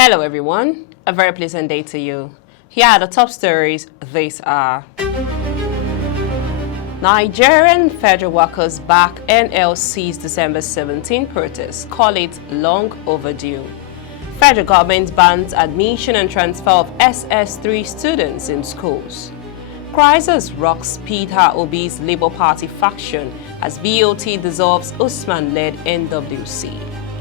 Hello everyone, a very pleasant day to you. Here are the top stories. These are: Nigerian federal workers back NLC's December 17 protest, call it long overdue. Federal government bans admission and transfer of SS3 students in schools. Crisis rocks Peter Obi's Labour Party faction as BOT dissolves Usman-led NWC.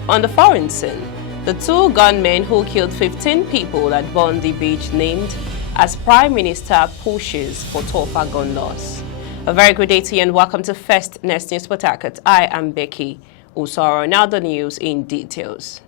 On the foreign scene, the two gunmen who killed 15 people at Bondi Beach named as Prime Minister pushes for tougher gun laws. A very good day to you and welcome to First Next News Port Harcourt. I am Becky Usoro. Now the news in details.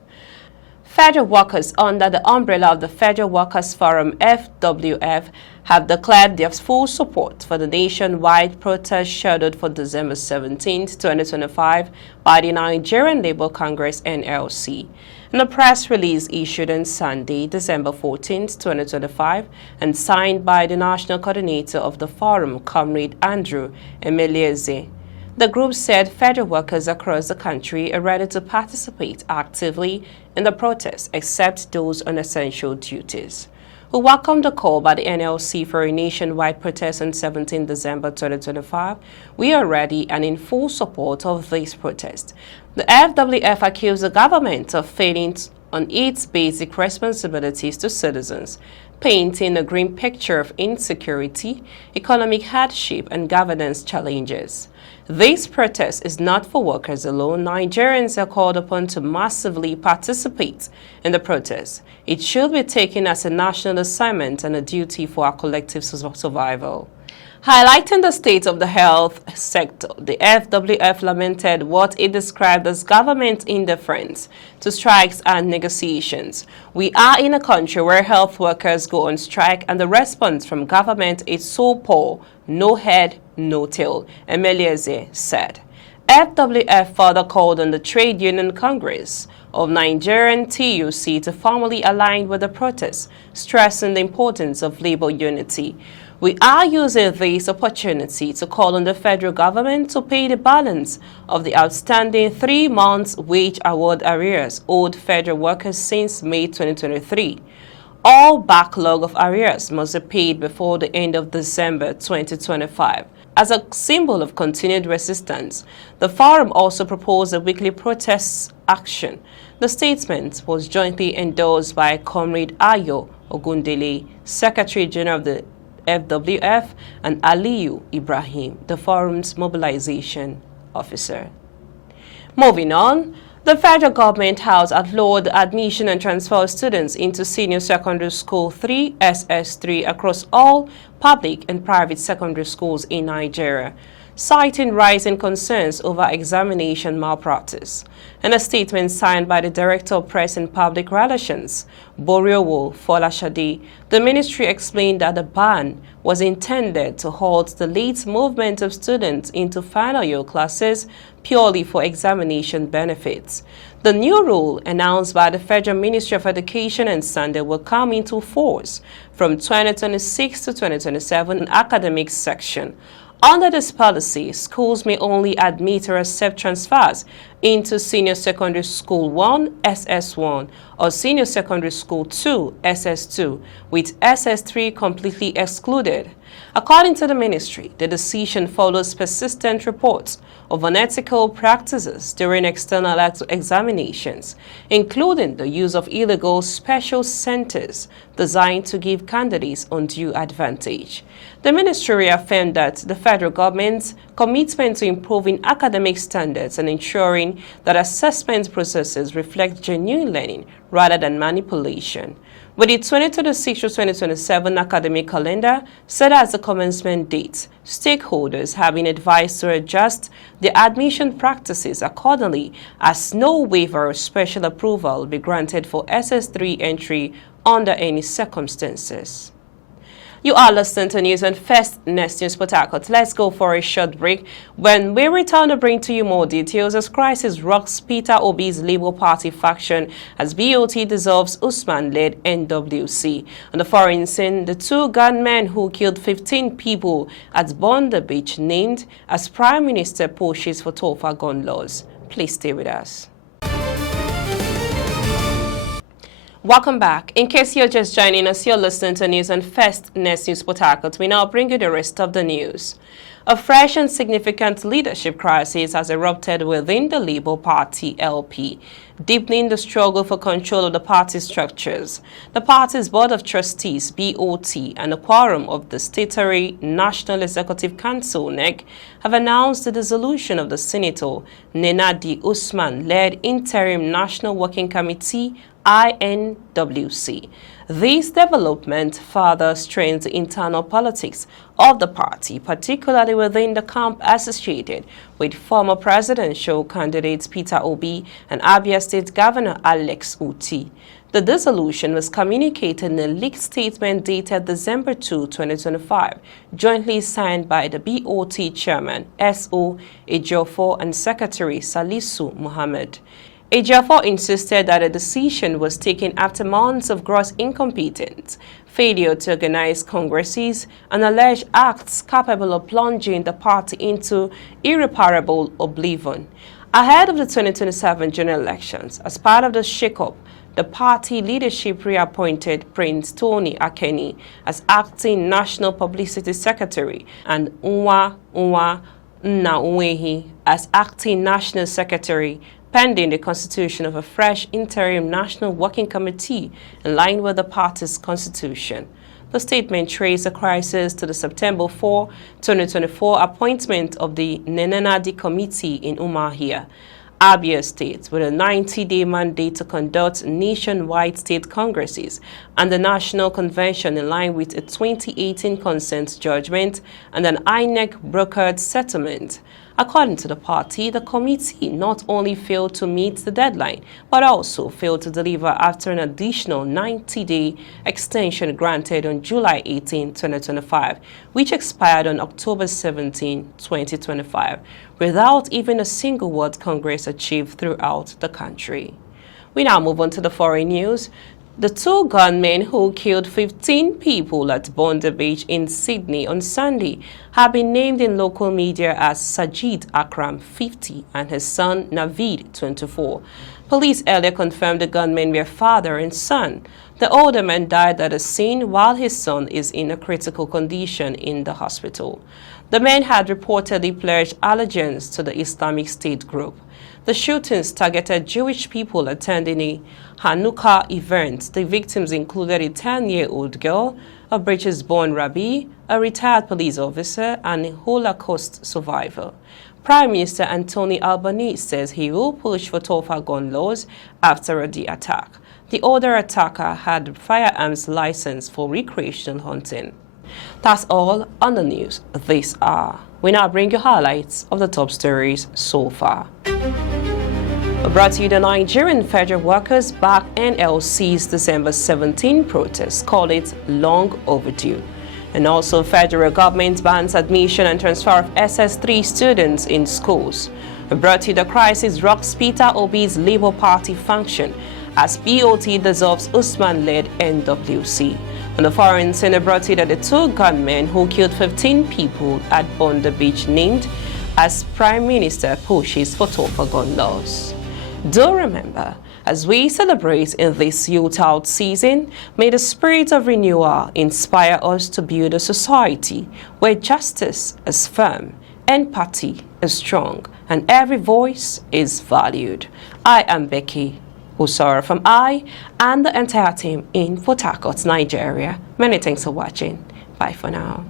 Federal workers under the umbrella of the Federal Workers Forum FWF have declared their full support for the nationwide protest scheduled for December 17, 2025 by the Nigerian Labour Congress NLC. In a press release issued on Sunday, December 14, 2025, and signed by the national coordinator of the forum, Comrade Andrew Emelieze, the group said federal workers across the country are ready to participate actively in the protest, except those on essential duties. We welcome the call by the NLC for a nationwide protest on 17 December 2025. We are ready and in full support of this protest. The FWF accused the government of failing on its basic responsibilities to citizens, painting a grim picture of insecurity, economic hardship, and governance challenges. This protest is not for workers alone. Nigerians are called upon to massively participate in the protest. It should be taken as a national assignment and a duty for our collective survival. Highlighting the state of the health sector, the FWF lamented what it described as government indifference to strikes and negotiations. We are in a country where health workers go on strike and the response from government is so poor, no head, no tail, Emelieze said. FWF further called on the Trade Union Congress of Nigerian TUC to formally align with the protest, stressing the importance of labor unity. We are using this opportunity to call on the federal government to pay the balance of the outstanding 3 months wage award arrears owed federal workers since May 2023. All backlog of arrears must be paid before the end of December 2025. As a symbol of continued resistance, the forum also proposed a weekly protest action. The statement was jointly endorsed by Comrade Ayo Ogundele, Secretary General of the FWF, and Aliyu Ibrahim, the forum's mobilization officer. Moving on, the federal government has outlawed the admission and transfer of students into senior secondary school 3 SS3 across all public and private secondary schools in Nigeria, citing rising concerns over examination malpractice. In a statement signed by the Director of Press and Public Relations, Boriowo Folashade, the ministry explained that the ban was intended to halt the late movement of students into final year classes purely for examination benefits. The new rule, announced by the Federal Ministry of Education on Sunday, will come into force from 2026 to 2027 academic section. Under this policy, schools may only admit or accept transfers into Senior Secondary School 1, SS1, or Senior Secondary School 2, SS2, with SS3 completely excluded. According to the ministry, the decision follows persistent reports of unethical practices during external examinations, including the use of illegal special centers designed to give candidates undue advantage. The ministry reaffirmed that the federal government's commitment to improving academic standards and ensuring that assessment processes reflect genuine learning rather than manipulation. With the 2026-2027 academic calendar set as the commencement date, stakeholders have been advised to adjust their admission practices accordingly, as no waiver or special approval will be granted for SS3 entry under any circumstances. You are listening to news on First Next News Port Harcourt. Let's go for a short break. When we return to bring to you more details as crisis rocks Peter Obi's Labour Party faction as BOT dissolves Usman-led NWC. On the foreign scene, the two gunmen who killed 15 people at Bondi Beach named as Prime Minister pushes for tougher gun laws. Please stay with us. Welcome back. In case you're just joining us, you're listening to News on First News Port Harcourt. We now bring you the rest of the news. A fresh and significant leadership crisis has erupted within the Labour Party LP, deepening the struggle for control of the party structures. The party's Board of Trustees, BOT, and the quorum of the Statutory National Executive Council, NEC, have announced the dissolution of the Senator Nenadi Usman-led Interim National Working Committee, NWC. This development further strains the internal politics of the party, particularly within the camp associated with former presidential candidates Peter Obi and Abia State Governor Alex Uti. The dissolution was communicated in a leaked statement dated December 2, 2025, jointly signed by the BOT chairman, S.O. Ejiofor, and Secretary Salisu Muhammad. Ejiofor insisted that a decision was taken after months of gross incompetence, failure to organize congresses, and alleged acts capable of plunging the party into irreparable oblivion. Ahead of the 2027 general elections, as part of the shake-up, the party leadership reappointed Prince Tony Akeni as acting National Publicity Secretary and Nwa Nnawehi as acting National Secretary, pending the constitution of a fresh interim National Working Committee in line with the party's constitution. The statement traced the crisis to the September 4, 2024 appointment of the Nenadi Committee in Umuahia, Abia State, with a 90-day mandate to conduct nationwide state congresses and the National Convention in line with a 2018 consent judgment and an INEC brokered settlement. According to the party, the committee not only failed to meet the deadline, but also failed to deliver after an additional 90-day extension granted on July 18, 2025, which expired on October 17, 2025, without even a single World Congress achieved throughout the country. We now move on to the foreign news. The two gunmen who killed 15 people at Bondi Beach in Sydney on Sunday have been named in local media as Sajid Akram, 50, and his son Naveed, 24. Police earlier confirmed the gunmen were father and son. The older man died at the scene while his son is in a critical condition in the hospital. The men had reportedly pledged allegiance to the Islamic State group. The shootings targeted Jewish people attending a Hanukkah event. The victims included a 10-year-old girl, a British-born rabbi, a retired police officer, and a Holocaust survivor. Prime Minister Anthony Albanese says he will push for tougher gun laws after the attack. The older attacker had a firearms license for recreational hunting. That's all on the news this hour. We now bring you highlights of the top stories so far. Brought to you, the Nigerian Federal Workers back NLC's December 17 protest, call it long overdue. And also, federal government bans admission and transfer of SS3 students in schools. Brought to you, the crisis rocks Peter Obi's Labour Party function as BOT dissolves Usman-led NWC. And the foreign center brought to you that the two gunmen who killed 15 people at Bondi Beach named as Prime Minister pushes for tougher gun laws. Do remember, as we celebrate in this youth-out season, may the spirit of renewal inspire us to build a society where justice is firm, empathy is strong, and every voice is valued. I am Becky Usara from I and the entire team in Port Harcourt, Nigeria. Many thanks for watching. Bye for now.